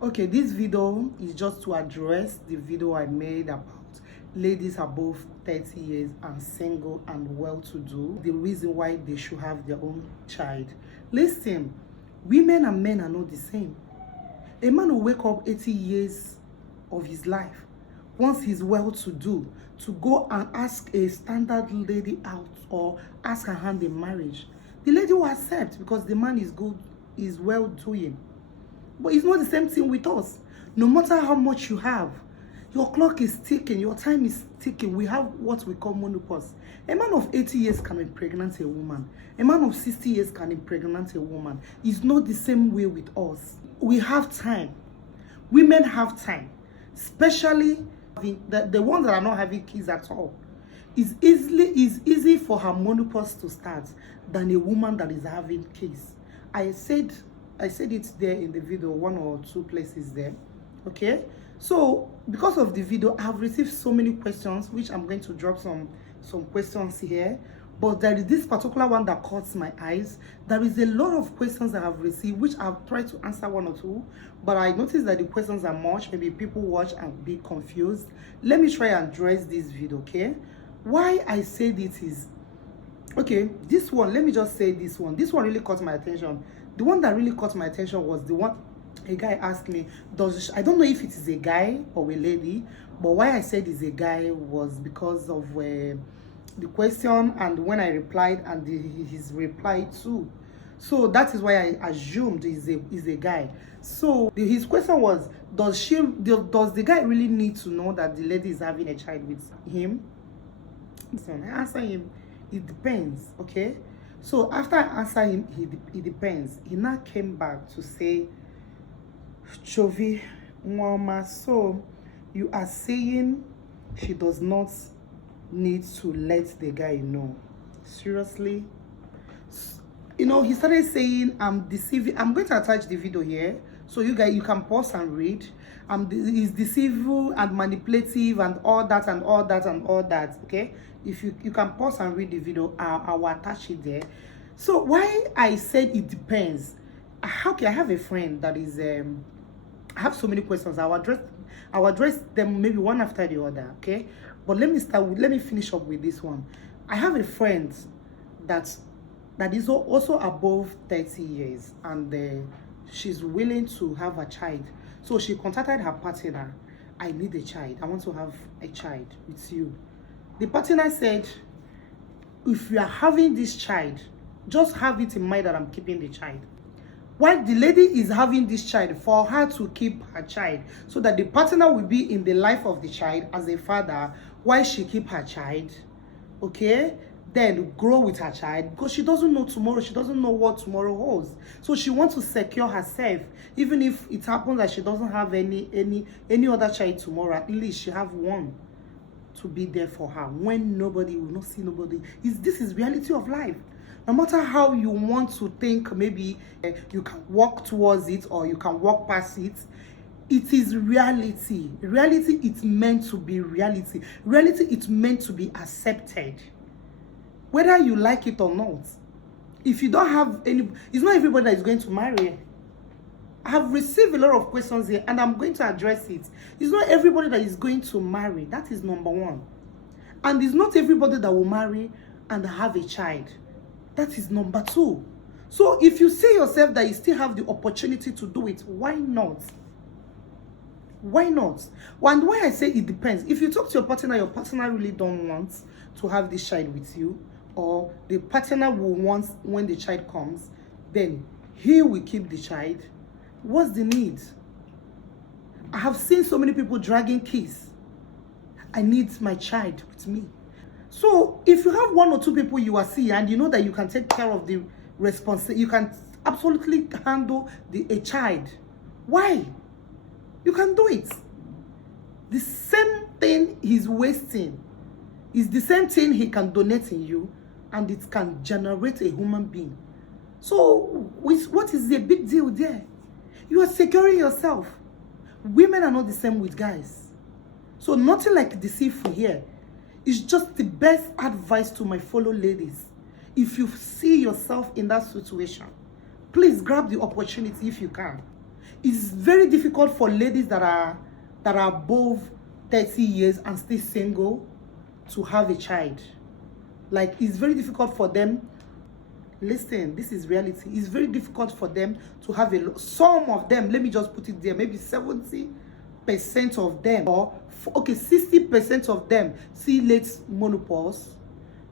Okay, this video is just to address the video I made about ladies above 30 years and single and well-to-do, the reason why they should have their own child. Listen, women and men are not the same. A man will wake up 80 years of his life, once he's well-to-do, to go and ask a standard lady out or ask her hand in marriage. The lady will accept because the man is good, is well-doing. But it's not the same thing with us. No matter how much you have, your clock is ticking, your time is ticking. We have what we call menopause. A man of 80 years can impregnate a woman. A man of 60 years can impregnate a woman. It's not the same way with us. We have time. Women have time. Especially the ones that are not having kids at all. It's easy for her menopause to start than a woman that is having kids. I said it there in the video, one or two places there. Okay, so because of the video, I have received so many questions, which I'm going to drop some questions here. But there is this particular one that caught my eyes. There is a lot of questions I have received, which I've tried to answer one or two, but I noticed that the questions are much. Maybe people watch and be confused. Let me try and address this video. Okay, why I said it is, okay, this one, let me just say this one really caught my attention. The one that really caught my attention was the one a guy asked me, I don't know if it is a guy or a lady, but why I said it's a guy was because of the question and when I replied and his reply too. So that is why I assumed he's a guy. So his question was, does the guy really need to know that the lady is having a child with him? So I answer him, it depends. Okay, so after I answer him, it depends, he now came back to say, Chovi Mwama, so you are saying she does not need to let the guy know? Seriously? You know, he started saying I'm deceiving. I'm going to attach the video here so you guys, you can pause and read. He's deceitful and manipulative and all that and all that and all that. Okay, if you can pause and read the video, I'll attach it there. So why I said it depends, okay, I have a friend that is I have so many questions. I'll address them maybe one after the other. Okay, but let me finish up with this one. I have a friend that is also above 30 years and she's willing to have a child. So she contacted her partner. I need a child. I want to have a child with you. The partner said, if you are having this child, just have it in mind that I'm keeping the child. While the lady is having this child, for her to keep her child, so that the partner will be in the life of the child as a father while she keep her child, okay? Then grow with her child, because she doesn't know tomorrow. She doesn't know what tomorrow holds. So she wants to secure herself. Even if it happens that she doesn't have any other child tomorrow, at least she have one to be there for her when nobody will not see nobody. This is reality of life. No matter how you want to think, maybe you can walk towards it or you can walk past it, it is reality. Reality, it's meant to be reality. Reality, it's meant to be accepted, whether you like it or not. If you don't have any, it's not everybody that is going to marry. I have received a lot of questions here and I'm going to address it. It's not everybody that is going to marry. That is number one. And it's not everybody that will marry and have a child. That is number two. So if you see yourself that you still have the opportunity to do it, why not? Why not? And why I say it depends. If you talk to your partner really don't want to have this child with you, or the partner will want when the child comes, then he will keep the child. What's the need? I have seen so many people dragging kids. I need my child with me. So if you have one or two people you are seeing and you know that you can take care of the responsibility, you can absolutely handle a child, why? You can do it. The same thing he's wasting is the same thing he can donate in you, and it can generate a human being. So what is the big deal there? You are securing yourself. Women are not the same with guys. So nothing like deceitful here. It's just the best advice to my fellow ladies. If you see yourself in that situation, please grab the opportunity if you can. It's very difficult for ladies that are above 30 years and still single to have a child. Like, it's very difficult for them. Listen, this is reality. It's very difficult for them to have some of them, let me just put it there, maybe 70% of them, or okay, 60% of them see late menopause.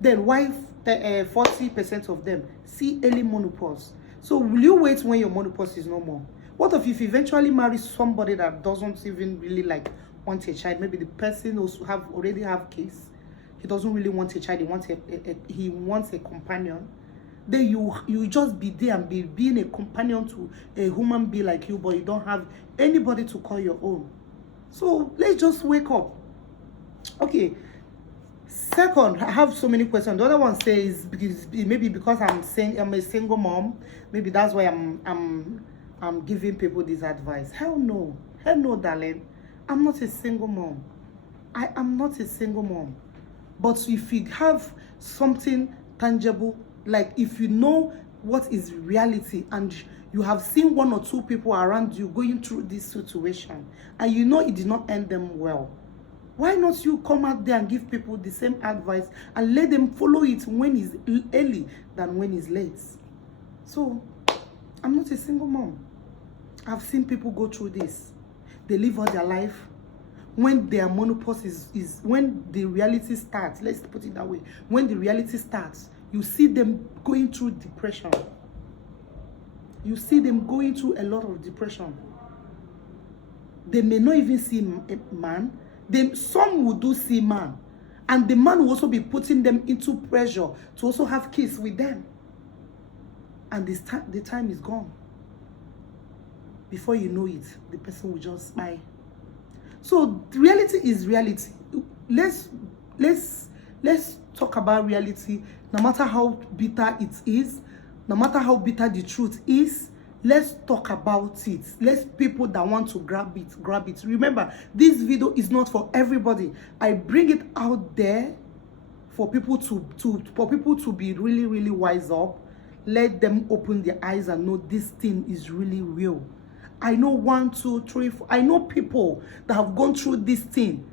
Then why 40% of them see early menopause? So will you wait when your menopause is no more? What if you eventually marry somebody that doesn't even really like want a child? Maybe the person also already have kids. He doesn't really want a child. He wants a companion. Then you just be there and being a companion to a human being like you, but you don't have anybody to call your own. So let's just wake up. Okay. Second, I have so many questions. The other one says maybe because I'm a single mom, maybe that's why I'm giving people this advice. Hell no, darling. I'm not a single mom. I am not a single mom. But if you have something tangible, like if you know what is reality and you have seen one or two people around you going through this situation and you know it did not end them well, why not you come out there and give people the same advice and let them follow it when it's early than when it's late? So, I'm not a single mom. I've seen people go through this. They live all their life. When their menopause is when the reality starts, let's put it that way. When the reality starts, you see them going through depression. You see them going through a lot of depression. They may not even see a man. Some will do see man, and the man will also be putting them into pressure to also have kids with them, and the time is gone. Before you know it, the person will just die. So reality is reality. Let's talk about reality. No matter how bitter it is, no matter how bitter the truth is, let's talk about it. Let's people that want to grab it. Remember, this video is not for everybody. I bring it out there for people to be really, really wise up. Let them open their eyes and know this thing is really real. I know 1, 2, 3, 4. I know people that have gone through this thing,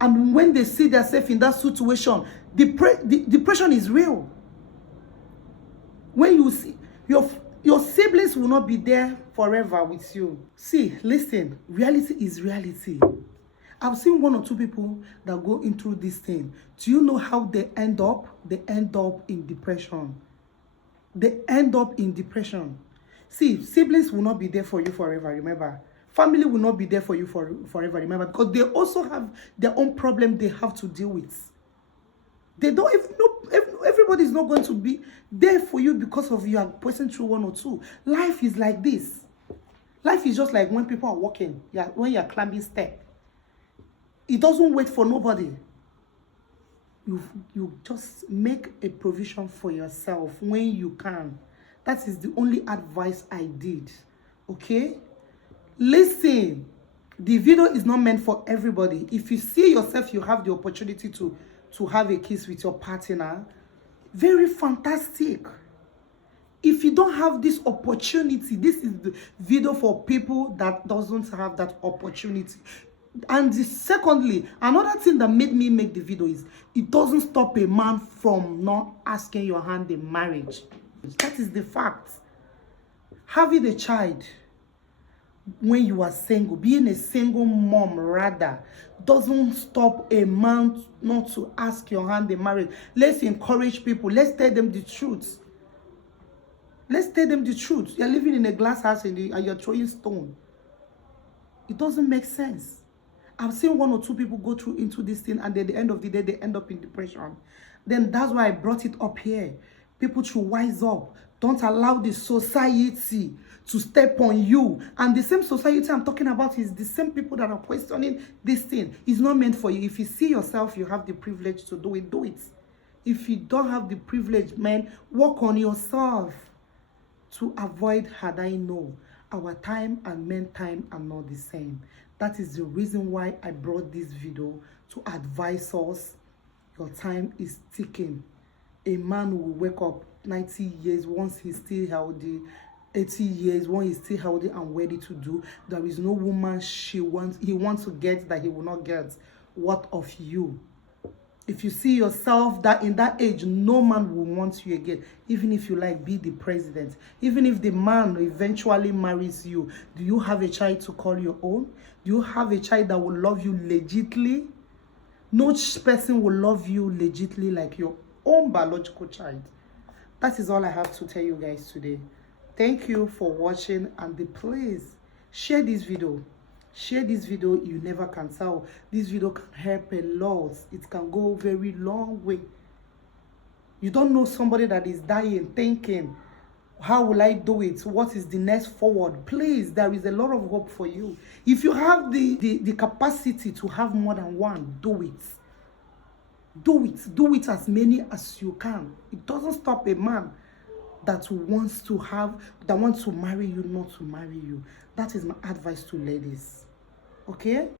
and when they see themselves in that situation, depression is real. When you see your siblings will not be there forever with you. See, listen, reality is reality. I've seen 1 or 2 people that go into this thing. Do you know how they end up? They end up in depression. They end up in depression. See, siblings will not be there for you forever, remember. Family will not be there for you forever, remember. Because they also have their own problem they have to deal with. They don't even know, everybody is not going to be there for you because of you are passing through 1 or 2. Life is like this. Life is just like when people are walking, when you're climbing step. It doesn't wait for nobody. You just make a provision for yourself when you can. That is the only advice I did. Okay? Listen, the video is not meant for everybody. If you see yourself, you have the opportunity to have a kiss with your partner, very fantastic. If you don't have this opportunity, this is the video for people that doesn't have that opportunity. And secondly, another thing that made me make the video is it doesn't stop a man from not asking your hand in marriage. That is the fact. Having a child when you are single, being a single mom rather, doesn't stop a man not to ask your hand in marriage. Let's encourage people. Let's tell them the truth. Let's tell them the truth. You're living in a glass house and you're throwing stone. It doesn't make sense. I've seen 1 or 2 people go through into this thing, and at the end of the day, they end up in depression. Then that's why I brought it up here. People should wise up. Don't allow the society to step on you. And the same society I'm talking about is the same people that are questioning this thing. It's not meant for you. If you see yourself, you have the privilege to do it, do it. If you don't have the privilege, man, work on yourself to avoid had I know. Our time and men time are not the same. That is the reason why I brought this video to advise us. Your time is ticking. A man will wake up 90 years once he's still healthy. 80 years, one is still healthy and ready to do. There is no woman he wants to get that he will not get. What of you? If you see yourself that in that age, no man will want you again. Even if you like be the president, even if the man eventually marries you, do you have a child to call your own? Do you have a child that will love you legitly? No person will love you legitly like your own biological child. That is all I have to tell you guys today. Thank you for watching, and please share this video. Share this video. You never can tell. This video can help a lot. It can go a very long way. You don't know somebody that is dying, thinking, how will I do it? What is the next forward? Please, there is a lot of hope for you. If you have the capacity to have more than one, do it. Do it. Do it as many as you can. It doesn't stop a man that wants to marry you not to marry you. That is my advice to ladies. Okay?